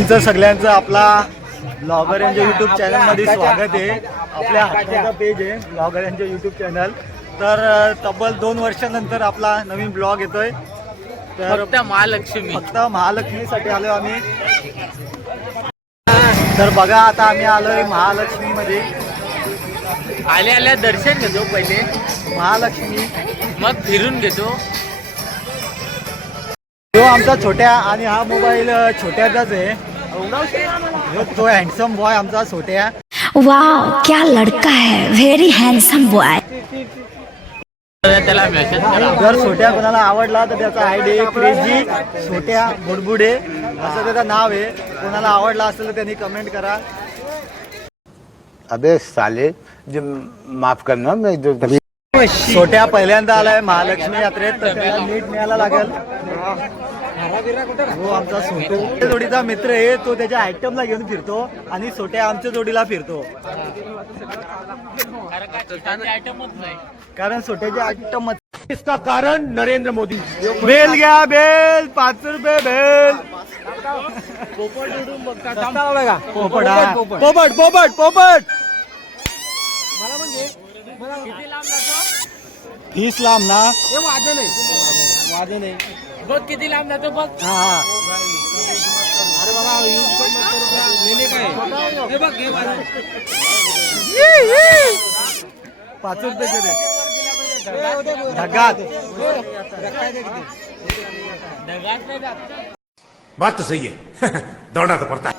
तुमचं सगळ्यांचं आपला ब्लॉगर यांच्या यूट्यूब चॅनलमध्ये स्वागत आहे. आपल्या हाताचा पेज आहे ब्लॉगर यांच्या यूट्यूब चॅनल. तर तब्बल 2 वर्षानंतर आपला नवीन ब्लॉग येतोय. तर फक्त महालक्ष्मीसाठी आलो आम्ही. तर बघा आता आम्ही आलोय महालक्ष्मीमध्ये. आल्या दर्शन घेतो पहिले महालक्ष्मी, मग फिरून घेतो. तो आमचा छोट्या आणि हा मोबाईल छोट्याचाच आहे. तो हँडसम बॉय आमचा छोट्या. वाव क्या लड़का है, वेरी हैंडसम बॉय. त्याला मेसेज करा. जर छोट्या कोणाला आवडला तर त्याचा आयडी क्रेझी छोट्या बुडबुडे असं त्याचं नाव आहे. कोणाला आवडला असेल तर त्यांनी कमेंट करा. अबे साले जो माफ करना मैं जो छोट्या पहिल्यांदा आलाय महालक्ष्मी यात्रेत, तर त्याला नीट न्यायला लागेल. हो आमचा छोटू जोडीचा मित्र आहे. तो त्याच्या आयटमला घेऊन फिरतो आणि छोट्या आमच्या जोडीला फिरतो. कारण छोट्याचे आयटम. इसका कारण नरेंद्र मोदी. बेल घ्या बेल, 5 रुपये बेल. पोपट हा. पोपट पोपट पोपट. फीस लांब ना. वाजन आहे बघ किती लांब जातो बघ. हा हा. अरे बाबा लेणे काय हे बघ हे 5 रुपये दे. ढगात बात तो सही है. दौड़ना तो पड़ता है.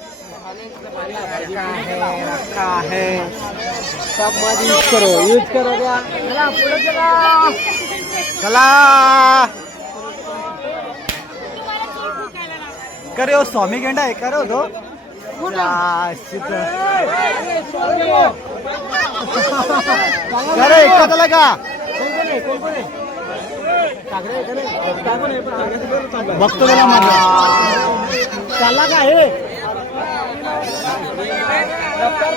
यूज करो चला. करे हो स्वामी गेंडा आहे करे होतो. करे एखाद्याला का बघतो त्याला माझा चालला का हे. रफ्तार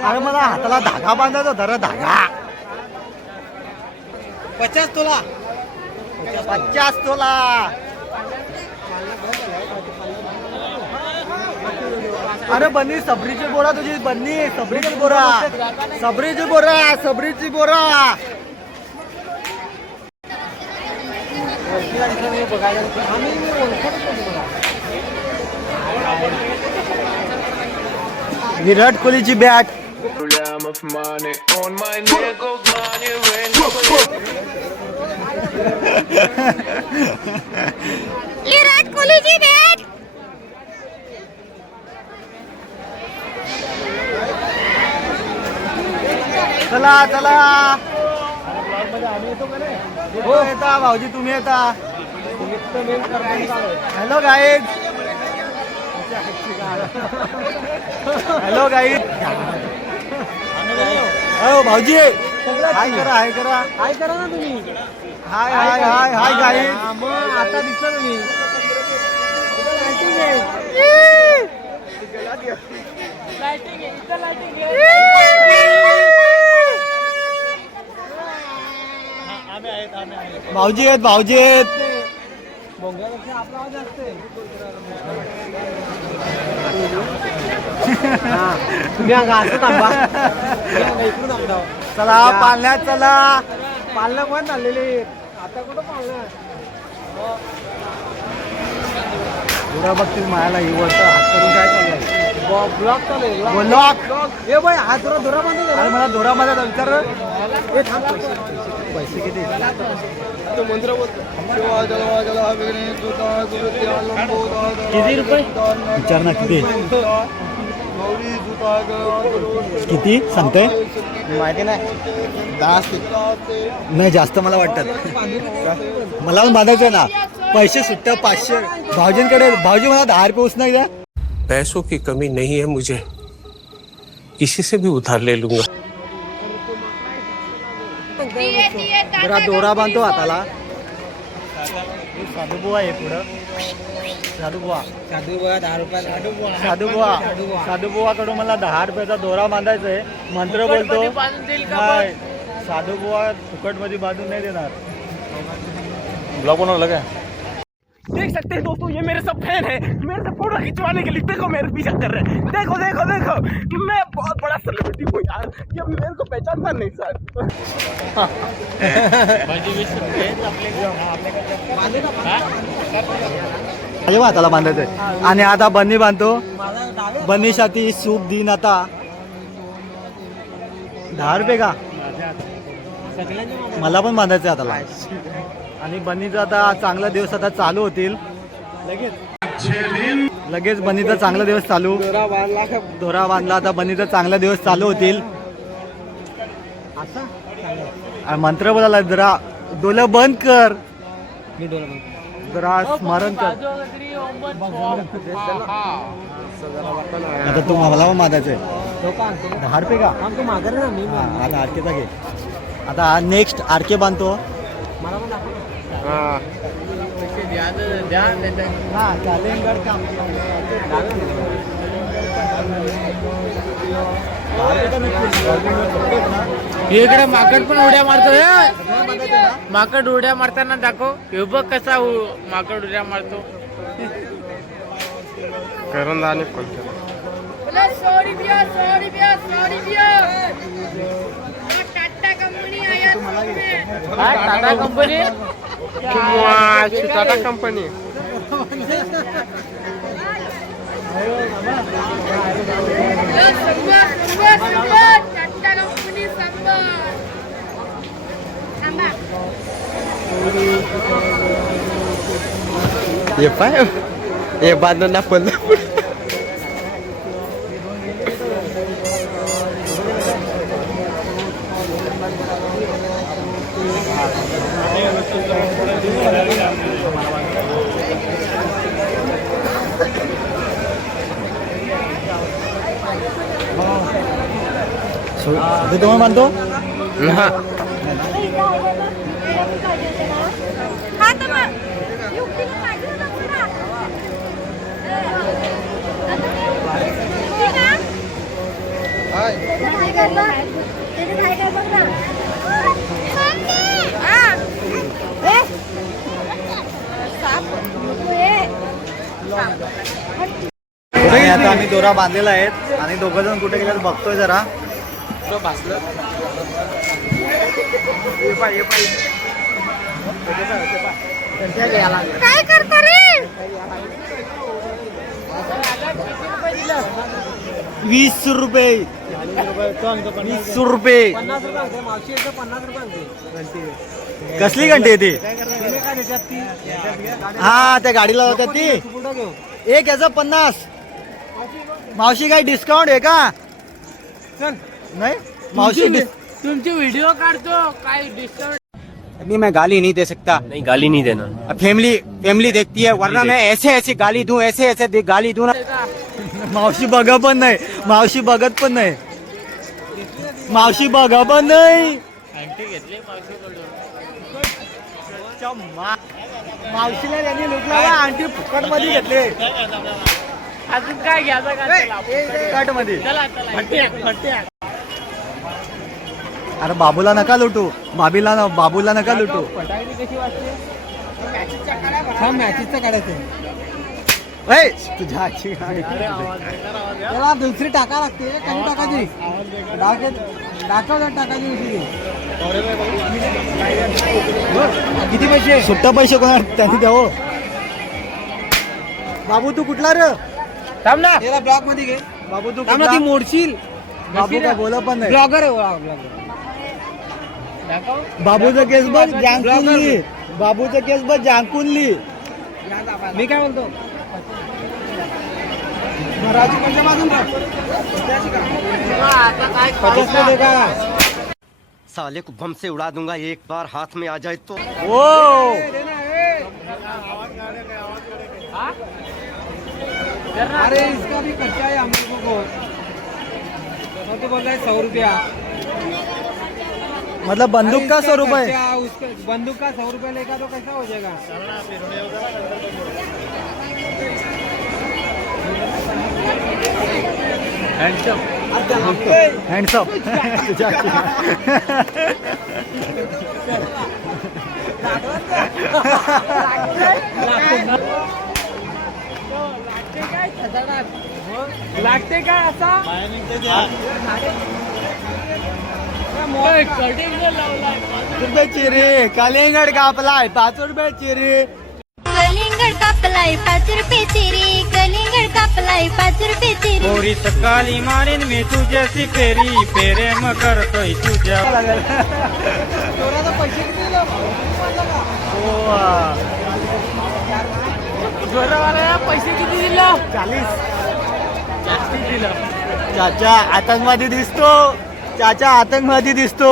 अरे मला हाताला धागा बांधायचा धरा धागा. 50 तोला 50 तोला. अरे बन्नी सबरीची बोरा तुझी बन्नी सबरीची बोरा सबरीची बोरा सबरीची बोरा. विराट कोहलीची बॅट. विराट कोहलीची बॅट. चला चला. हो येता भाऊजी तुम्ही येता. Hello guys. Hello guys. हो भाऊजी हाय करा हाय करा हाय करा ना तुम्ही. हाय हाय हाय हाय गाईज. आता दिसलं तुम्ही. भाऊजी आहेत भाऊजी आहेत. चला पाळण्यात चला. पाळणं पण झालेली आता कुठं पाळणं. थोडा बघतील मायाला ही वर्ष हात करून काय चाललंय. ब्लॉक चालू ब्लॉक. ए बाई हा थोडा दोरा बांधला. अरे मला दोरा बांधायचा विचार. पैसे किती किती रुपये विचार ना. किती किती सांगतोय माहिती नाही. 10 नाही जास्त मला वाटतं. मला पण बांधायचं ना. पैसे सुट्ट 500 भाऊजींकडे. भाऊजी मला 10 रुपये उसना द्या. पैसों की कमी नहीं है मुझे. किसी से भी उधार ले लूंगा. जरा दोरा बांधतो हाताला. साधूबुवा आहे पुढं. साधूबुवा साधू बघा 10 रुपयाला साधूबुवा कडून मला 10 रुपयाचा दोरा बांधायचा आहे. मंत्र बोलतो नाही, साधूबुवा फुकटमध्ये बांधून नाही देणार. ब्लॉग बनवलं काय? देख सकते हैं दोस्तों, ये मेरे सब फैन है, मेरे से फोटो खिंचवाने के लिए देखो मेरे पीछे कर रहे हैं. देखो देखो देखो, मैं बहुत बड़ा सेलिब्रिटी हूँ यार, ये मेरे को पहचानता नहीं सर. माझ्या हाताला बांधायचंय आणि आता बन्नी बांधतो. बन्नीसाठी सूप दिन आता 10 रुपये का? मला पण बांधायचंय हाताला. आणि बन्नीचा आता चांगला दिवस आता चालू होतील. लगेच बन्नीचा चांगला दिवस चालू. दोरा बांधला आता बन्नीचा चांगला दिवस चालू होतील. आणि मंत्र बोलायला जरा डोलं बंद कर, जरा स्मरण कर. आता तू मला पण बांधायचंय 10 रुपये का? आता आरकेचा घे. आता नेक्स्ट आरके बांधतो. इकडे माकड पण उड्या मारतो. माकड उड्या मारताना दाखव. हे बघ कसा माकड उड्या मारतो. टाटा कंपनी टाटा कंपनी ये पाय ये बांधून पण ते तुम्ही बांधतो. आणि आता आम्ही दोरा बांधलेला आहे आणि दोघं जण कुठे गेल्यात बघतोय जरा. काय करता रे? 20 रुपये 20 रुपये. कसली घंटी आहे ती? हा त्या गाडीला होत्या ती. एक याचा 50. मावशी काही डिस्काउंट आहे का? नाही मावशी तुमची व्हिडिओ काढतो. काय डिस्काउंट? अभी मैं गाली नहीं दे सकता. नहीं गाली नहीं देना. अब फैमिली देखती है, वरना मैं ऐसे गाली दूं, ऐसे गाली दूं ना. मावशी बघा पण नाही, मावशी बघत पण नाही, मावशी बघा पण नाही. मावशीला त्यांनी लुटला आंटी फुकट मध्ये घेतले. अजून काय घ्यायचं का? फुकट मध्ये. चला. अरे बाबूला नका लुटू, बाबूला नका लुटू. मॅचीचं काढायचं. तुझ्या आजची गाडी. त्याला दुसरी टाका लागते. काही टाकायची टाकायची किती पैसे? सुट्टा पैसे कोणा त्यांनी द्यावं. बाबू तू कुठला रे? थांब ना, त्याला ब्लॉक मध्ये घे. बाबू तू थांब ना, ती मोडशील. बाबू काय बोला पण नाही. ब्लॉगर आहे ब्लॉगर. बाबूचा केस बघ जांकुनली. बाबूचा केस बघ जांकुनली. मी काय म्हणतो, घराची पैसे बांधून साले को बम से उड़ा दूंगा एक बार हाथ में आ जाए तो. ओ अरे इसका भी खर्चा है हम लोगों को. तो बोल रहा है 100 रुपया. मतलब बंदूक का 100 रुपए? बंदूक का 100 रुपए लेगा तो कैसा हो जाएगा? हँडसअप लागते काय असा रुपये चिरी कलिंगड कापलाय 5 रुपये चिरी. कलिंगड कापलाय 5 रुपये चिरी, कलिंगड कापलाय 5 रुपये चिरी. पोरी सकाळी मारीन मी तुझ्याशी फेरी, प्रेम करतोय तुझ्या. जोरावाला पैसे किती दिलं? 40. जास्ती दिलं. चाचा आतंकवादी दिसतो, चाचा आतंकवादी दिसतो.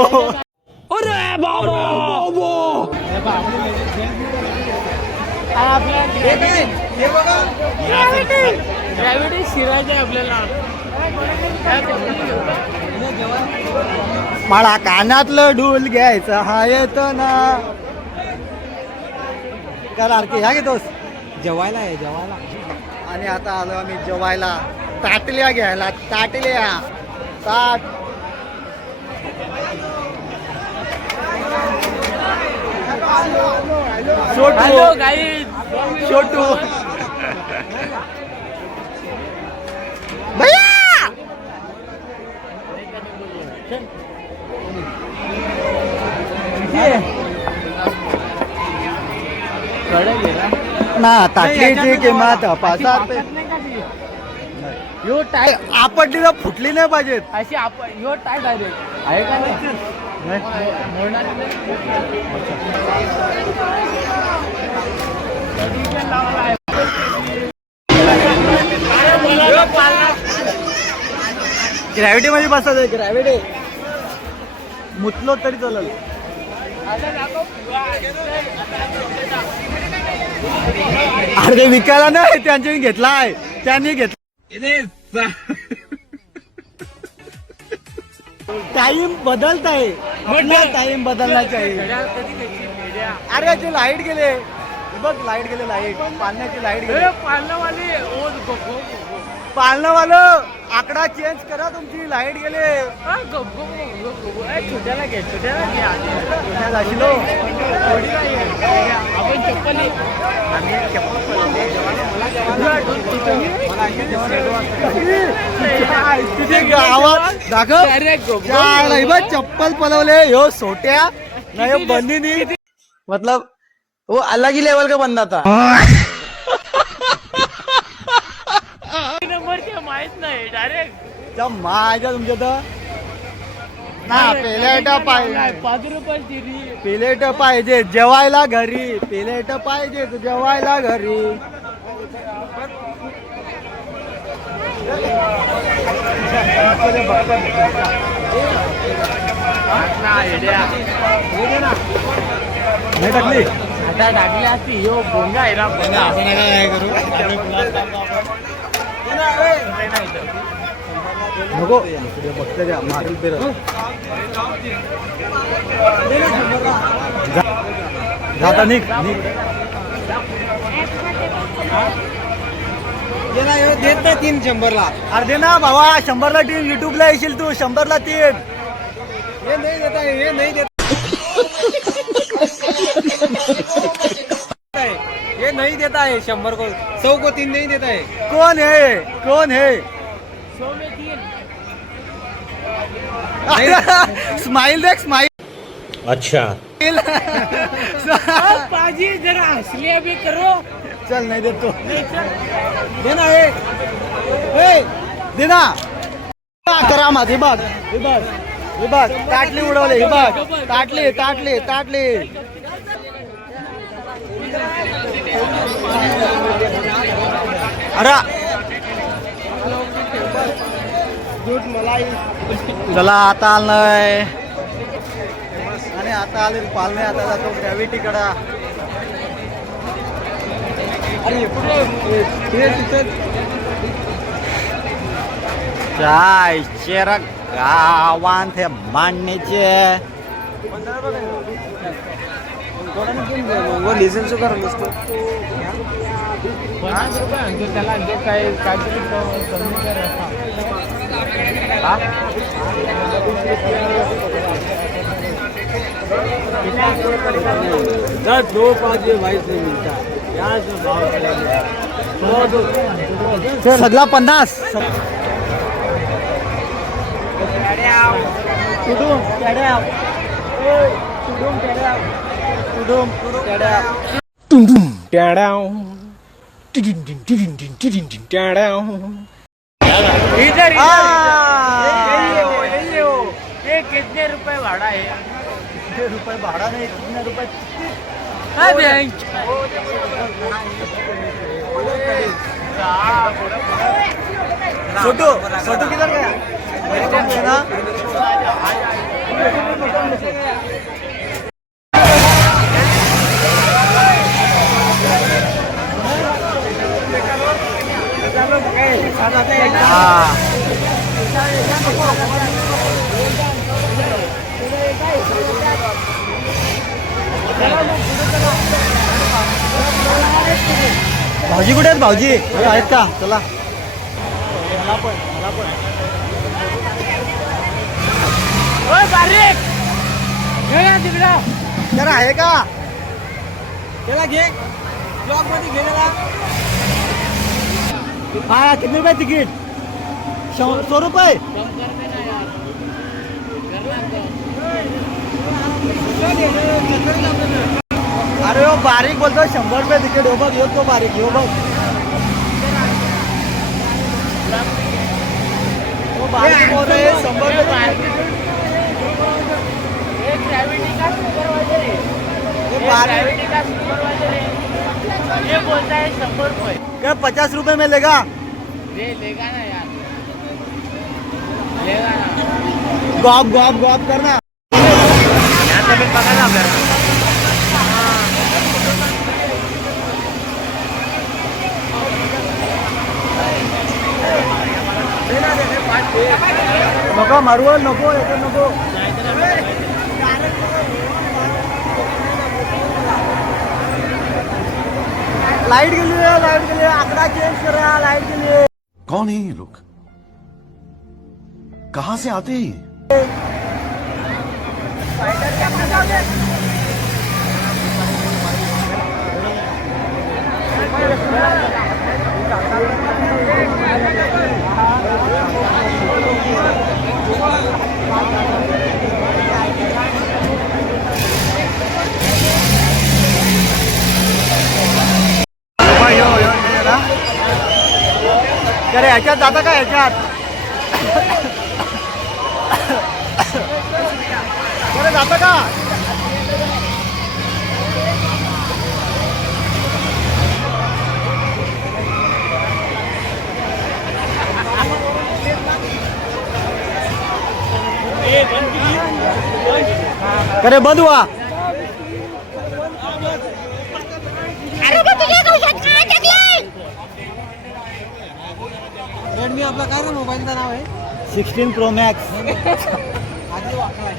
ग्रॅव्हिटी शिरायचं आहे आपल्याला. मला कानातलं डूल घ्यायचं हा येतो ना. करा की ह्या घेतोस जेवायला आहे जेवायला. आणि आता आलो आम्ही जेवायला. ताटल्या घ्यायला, ताटल्या ताट. Hello guide. छोटू भैया ना ताटलीची किंमत 5 रुपये. यो टाय आपटली तर फुटली नाही पाहिजेत. अशी आपण यो टाय डायरेक्ट आहे का नाही? मोडणार नाही. ग्रॅव्हिटी मध्ये बसत ग्रॅव्हिटी मुतलो तरी चालेल. अरे ते विकायला नाही, त्यांनी घेतलाय, त्यांनी घेतला. टाइम बदलत आहे, टाइम बदलना चाहिए. अरे ते लाईट गेले बघ, लाईट गेले, लाईट पालण्याची लाईट गेली. पालनावालं आकडा चेंज करा, तुमची लाईट गेले. छोट्याला घे, छोट्याला घे. आपण चप्पल गावात दाखव चप्पल पलवले ह्यो सोट्या नाही बंदी नाही. मतलब वो अलग ही लेवल का बंदा था. नंबर ते माहित नाही डायरेक्ट माझ्या तुमच्या तर ना प्लेट पाहिजे, 5 रुपये चिरी. प्लेट पाहिजे जेवायला घरी, प्लेट पाहिजे जेवायला घरी. नाही टाकली, आता टाकली असती. यो भोंगा आहे ना, भोंगा. नको बघते द्या मागील पेर जाता निघ निघ. देत नाही 3 100ला. अर्धे ना भावा, 100ला 3 युट्यूबला येशील तू, 100ला 3. हे नाही देत आहे, हे नाही देत. ये नहीं देता है 100 को, 100 को 3 नहीं देता है. कौन है, कौन है? 100 में 3. स्माइल देख, स्माइल. अच्छा पाजी जरा हसले भी करो. चल नाही देतो. देना है. देना करा माझी बघ, हे बघ, हे बघ ताटली उडवले, हे बघ ताटली ताटली ताटली. अरे चला आता आलंय आणि आता आले पालणे. आता जातो ग्रॅव्हिटी कडा. चाय चेरा गावांत हे मांडणीचे वो लिसन से कर नुसतं 50 रुपये त्याला जो काय काहीतरी कमी कर दो पाँच भाई से मिलता है यहाँ से भाव चलेगा सगळा 50. कुटुंब खेड्या कुटुंब खेड्या कुटुंब खेड्या इधर ये कितने रुपए भाड़ा है? ₹1 भाड़ा नाही, कितने रुपये छोटू छोटू किधर गया मेरे को है ना भाऊजी कुठे आहेत भाऊजी हे आहेत का चला मला पण जरा आहे का त्याला घे ब्लॉक मध्ये गेलेला हा किती रुपये तिकीट 100 रुपये अरे हो बारीक बोलतो 100 रुपये तिकीट हो बघ येतो तो बारीक हो बघ वो बारीक बोल रहे 100 रुपये ये बोलता है 100 रुपए क्या 50 रुपए में लेगा लेगा ना यार लेगा ना गॉप गॉप गॉप करना यहाँ तमिल पकड़ना आपल्याला नको मारवल नको याचं नको लाइट गेली आकडा चेंज करा लाइट गेली कौन है ये लोग कहाँ से आते हैं ये? अरे ह्याच्यात जाता का ह्याच्यात अरे जाता का अरे बंद हुआ रेडमी आपला काय रे मोबाईलचं नाव आहे 16 Pro Max आधी वाकलाय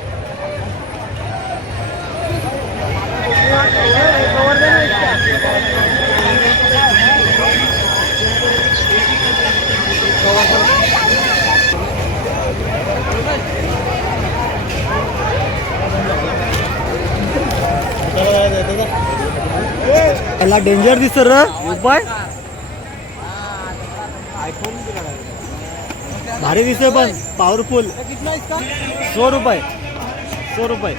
त्याला डेंजर दिसत र उपाय भारी दिसतोय पण पॉवरफुल 100 रुपये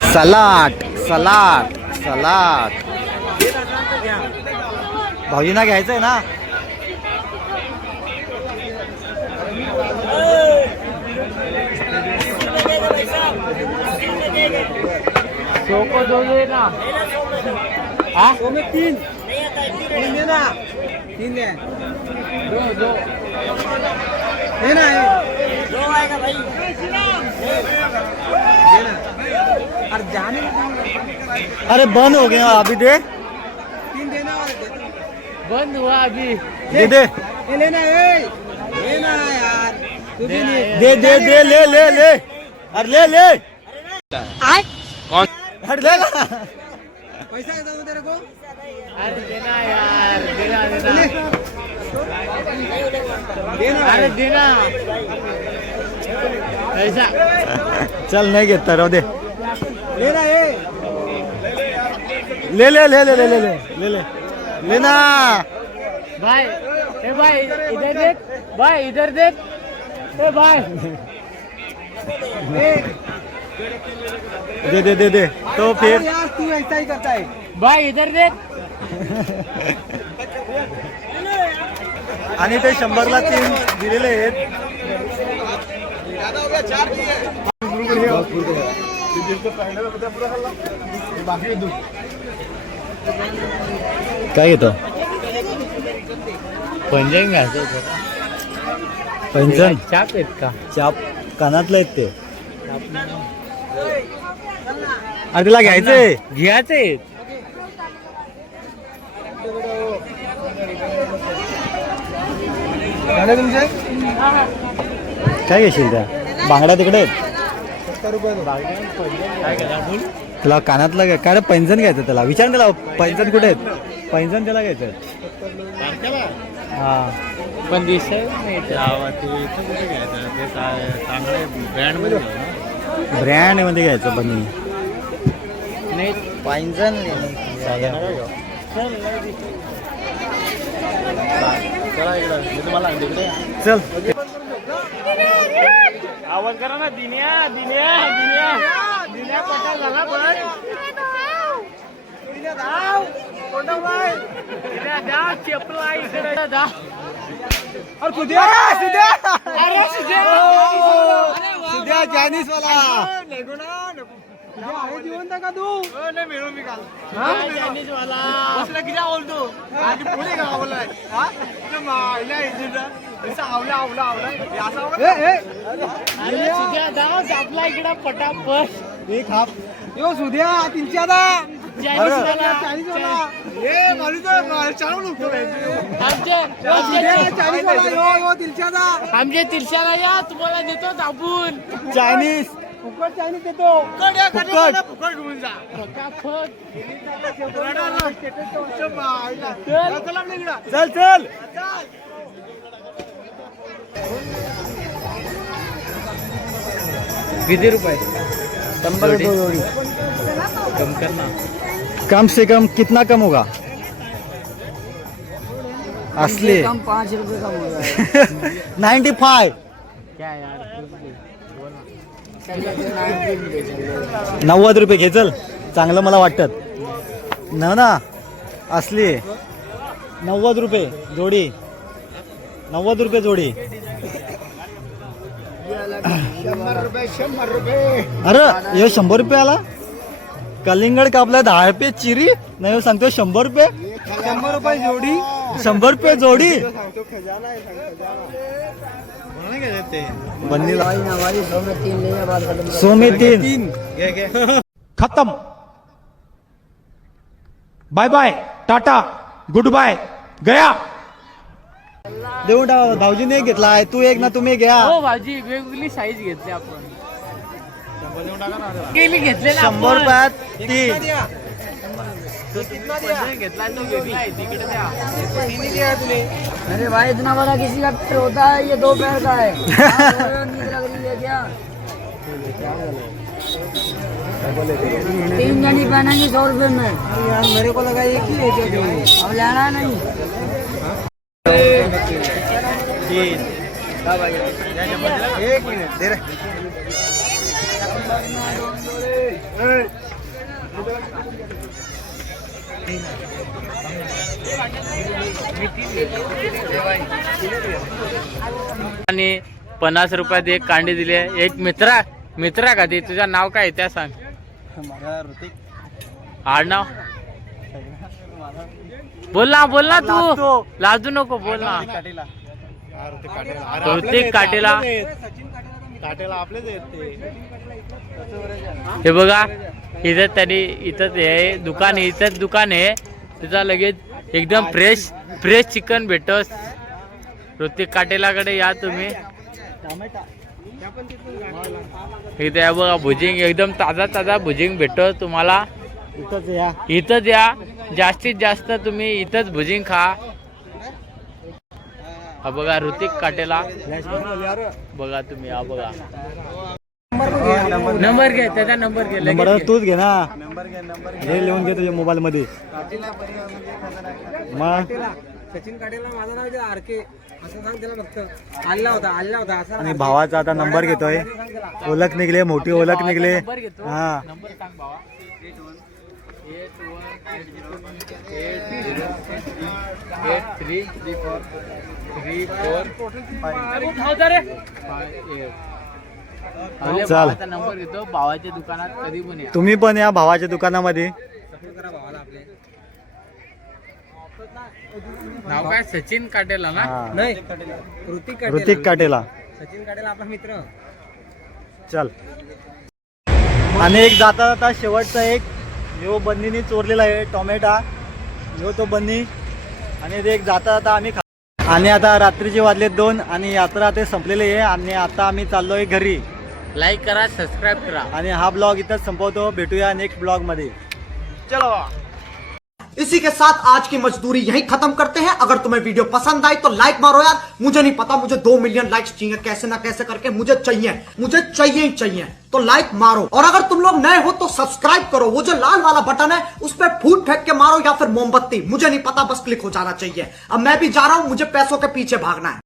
सलाड सलाड सलाड भाऊजींना घ्यायचंय ना को दो ना हाँ वो में तीन देना तीन दे दो देना है दो आएगा भाई देना और जाने अरे बंद हो गया अभी दे तीन देना वाले दे बंद हुआ अभी दे ये लेना है लेना यार तू भी नहीं दे दे दे ले ले ले अरे ले ले अरे ले ना अरे देना यार, अरे देना ऐसा चल नाही घेत राहू दे लेना ये ले ले ले ले ले ले ले ले ले ना भाई, ए भाई इधर देख, भाई इधर देख, ए भाई दे दे दे दे तो फिर यार तू ऐसा ही करता है, भाई इधर देख. आणि ते 100ला 3 दिलेले आहेत. काय घेतो पंजन घ्यायचं पंचन चाप आहेत का? चाप कानातलं आहेत ते. अरे तिला घ्यायचंय. घ्यायचे तुमचे काय घेशील त्या बांगड्या तिकडे आहेत. तुला कानातलं काय रे पैंजण घ्यायचं त्याला विचार त्याला पैंजण कुठे आहेत पैंजण त्याला घ्यायचं हा पण दिसे ब्रँड मध्ये घ्यायचं बनी नाही पैंजण चल आवाज करा ना. दिन्या दिन्या दिन्या दिन्या पटा झाला पण दिन्या चेपला इकडे अरे सुद्या अरे सुद्या चायनीज वाला जिवंत का तू नाही मिळून मी काल चायनीज वाला बसला किती बोलतो आणि पुढे का बोलाय आवला आवला आवला सुद्या दास आपला इकडे पटापट एक हाफ यो सुद्या तीनशे दा चायनीज वाला ए मारू चालू नको आमच्या तिरशाला या तुम्हाला देतो दाबून चायनीज फुकट चायनीज देतो फुकट घेऊन जा चल चल किती रुपये 100 रुपये जोड़ी. कम करना कम से कम कितना कम होगा असली 5 रुपये कम होगा 95 क्या यार 90 रुपये घे चल चांगलं मला वाटत ना असली 90 रुपये जोडी 90 रुपये जोडी. 100 रुपये अरे हे 100 रुपये आला. कलिंगड कापला 10 रुपये चिरी नाही हो, सांगतो 100 रुपये 100 रुपये जोडी 100 रुपये जोडी. बन्नीला 100 में 3 खत्म bye bye tata good bye गया. देऊन टाका भाऊजीने घेतलाय तू एक ना तुम्ही घ्या. हो भाजी वेगवेगळी साईज घेतली आपण केली घेतले 100 रुपयात 3 घेतला तो वेगळा आहे तिकडे द्या. अरे भाई इतना बड़ा किसी का पैर होता है, ये 2 पैर का है. नींद लग रही है क्या? 3 जनी पहनेंगे 100 रुपये में. यार मेरे को लगा एक ही है अब लेना है नहीं. एक मिनिट दे रे. आणि 50 रुपयात एक कांडी दिली. एक मित्रा का ते तुझं नाव काय त्या सांग. आडनाव बोल ना तू लाजू नको बोल ना. ऋतिक काटेला हे बघा इथं त्यांनी इथं हे दुकान आहे. इथंच दुकान आहे तुझा लगेच एकदम फ्रेश चिकन भेटतोस. ऋतिक काटेलाकडे या तुम्ही. इथे आहे बघा भुजिंग, एकदम ताजा ताजा भुजिंग भेटतो तुम्हाला. इथंच या. इथंच या, जास्तीत जास्त तुम्ही इथंच भुजिंग खा. हा बघा ऋतिक काटेला बघा तुम्ही, हा बघा नंबर घे, त्याचा नंबर घे. नंबर तूच घे ना, हे लिहून घे तुझ्या मोबाईल मध्ये. मग सचिन काटेला माझं नाव आरके असं सांग त्याला फक्त. आल्ला होता असं. आणि भावाचा आता नंबर घेतोय. ओळख निघले, मोठी ओळख निघले. हा नंबर सांग भावा. 813434 चल. नंबर घेतो. भावाच्या दुकानात कधी पण या. तुम्ही पण या भावाच्या दुकानामध्ये. नाव काय? सचिन काटेला ना? हा. नाही ऋतिक काटेला. सचिन काटेला आपला मित्र. चल. आणि एक जाता जाता शेवटचा एक यो बन्नीनी चोरलेला आहे टोमॅटा. यो तो बन्नी. आणि ते एक जाता जाता आम्ही आणि आता रात्रीचे वाजले 2 आणि यात्रा ते संपलेली आहे. आणि आता आम्ही चाललोय घरी. लाईक करा, सबस्क्राईब करा. आणि हा ब्लॉग इथंच संपवतो. भेटूया नेक्स्ट ब्लॉग मध्ये. चलो. इसी के साथ आज की मजदूरी यही खत्म करते हैं. अगर तुम्हें वीडियो पसंद आई तो लाइक मारो यार. मुझे नहीं पता, मुझे 2 मिलियन लाइक्स चाहिए, कैसे ना कैसे करके मुझे चाहिए ही चाहिए. तो लाइक मारो. और अगर तुम लोग नए हो तो सब्सक्राइब करो. वो जो लाल वाला बटन है उस पर फूट फेंक के मारो या फिर मोमबत्ती, मुझे नहीं पता, बस क्लिक हो जाना चाहिए. अब मैं भी जा रहा हूं, मुझे पैसों के पीछे भागना है.